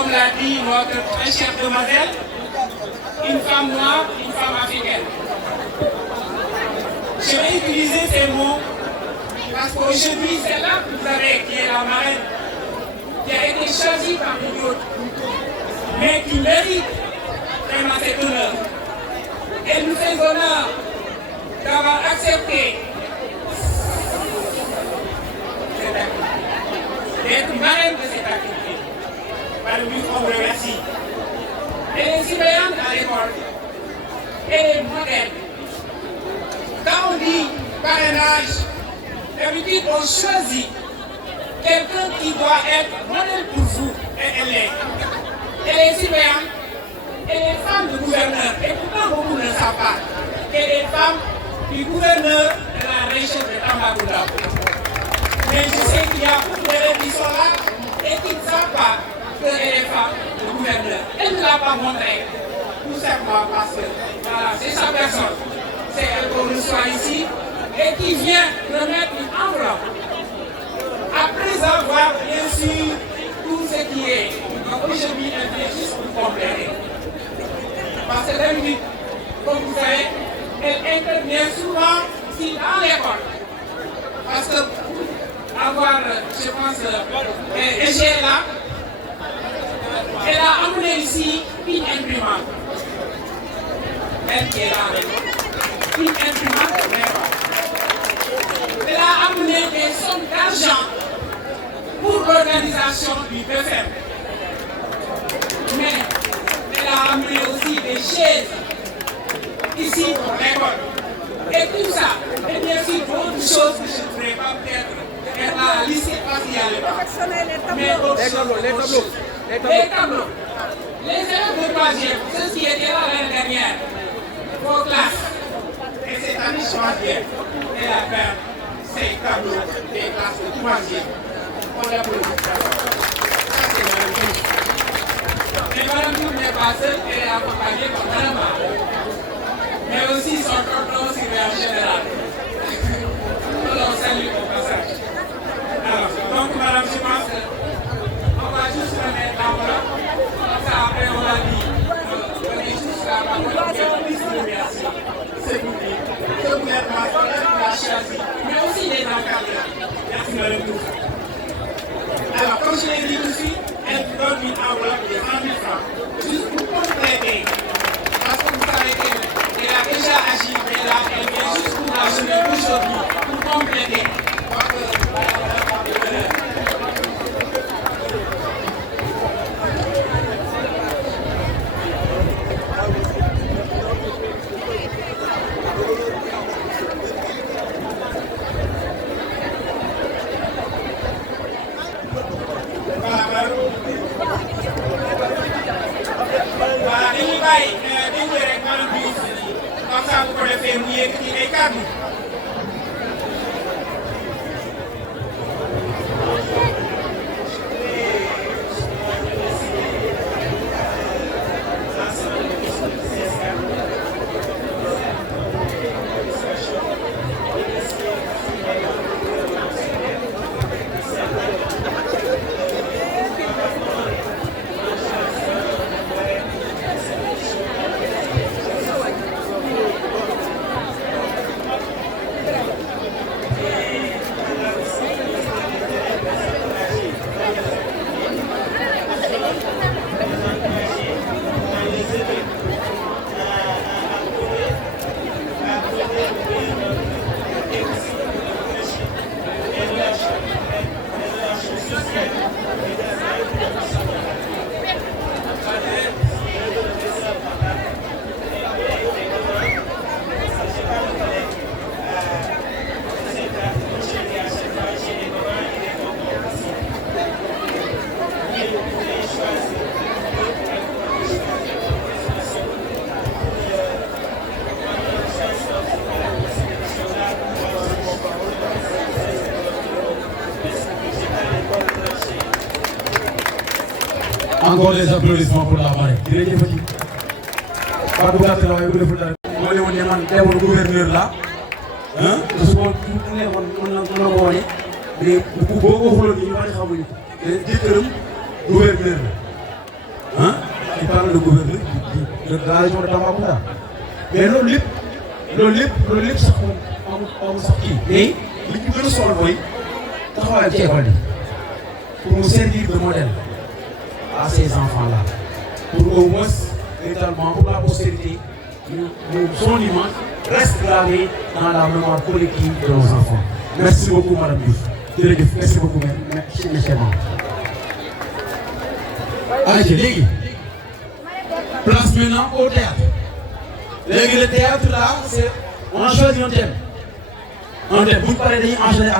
comme l'a dit notre très chère demoiselle, une femme noire, une femme africaine. Je vais utiliser ces mots parce qu'aujourd'hui, c'est là que vous avez, qui est la marraine, qui a été choisie par les autres, mais qui mérite vraiment cet honneur. Elle nous fait l'honneur d'avoir accepté d'être marraine de cette activité. Par le but, on vous remercie. Elle est surveillante à l'école. Elle est modèle. Quand on dit parrainage, d'habitude on choisit quelqu'un qui doit être modèle pour vous. Et elle est. Elle est surveillante. Elle est femme de gouverneur. Et pourtant beaucoup ne savent pas qu'elle est femme du gouverneur de la région de Tambacounda. Mais je sais qu'il y a beaucoup d'élèves qui sont là et qui ne savent pas qu'elle est femme de gouverneur. Elle ne l'a pas montré. Tout simplement parce que voilà, c'est sa personne. C'est elle qu'on reçoit ici et qui vient remettre une enveloppe. Après avoir bien sûr tout ce qui est. Donc aujourd'hui, elle vient juste pour compléter. Parce que d'habitude, comme vous savez, elle intervient souvent ici dans l'école. Parce que avoir, je pense, EG là, elle a amené ici une imprimante. Elle qui est là, une imprimante, mais pas. Elle a amené des sommes d'argent pour l'organisation du BFM. Mais elle a amené aussi des chaises ici pour l'école. Et tout ça, et bien sûr d'autres choses que je ne pourrais pas peut-être faire la liste parce qu'il y a les pas. Mais d'autres choses. Les tableaux. Les élèves de troisième, ceux qui étaient là l'année dernière, vos classes, et cette année troisième, elle a fait ces tableaux des classes de troisième. On applaudit. Ça c'est Madame Diouf. Mais Madame Diouf n'est pas seule, elle est accompagnée par Madame Mar. Mais aussi son tonton surveillant général. On l'en salue au passage. Alors, donc Madame, je pense qu'on va juste remettre l'enveloppe. Comme ça, après, on va dire, on est juste là, on va dire, on se remercie. C'est vous qui, ce gouvernement, qui a choisi, mais aussi les encadrants. Merci Madame Diouf. Alors, comme je l'ai dit aussi, elle vous donne une enveloppe de 100 000 francs, juste pour compléter. Parce que vous savez qu'elle a déjà agi, mais là, elle vient juste pour la journée d'aujourd'hui, pour compléter. Encore des applaudissements pour la marraine. jërëjëf ci Fatou Gàtt la waaye bu deful dara. moo ne woon ne man teewul gouverneur la te su ma neexoon mën na ko wane mais boo ko waxuloon nii ñu bari xamuñu te jëkkëram gouverneur la hein, il parle de gouverneur de la région de Tambacounda. Mais loolu lépp sax amul sax kii. mais li ñu gën a soxla mooy taxawaay ci école bi pour nous servir de modèle à ces enfants-là. Pour au moins, véritablement, pour la postérité, son image reste gravée dans la mémoire collective de nos enfants. Merci beaucoup, Madame Diouf. Merci beaucoup, monsieur. Allez, léegi. Place maintenant au théâtre. Léegi le théâtre là, c'est on a choisi un thème. Un thème, bu ñu paree dañuy enchaîner ak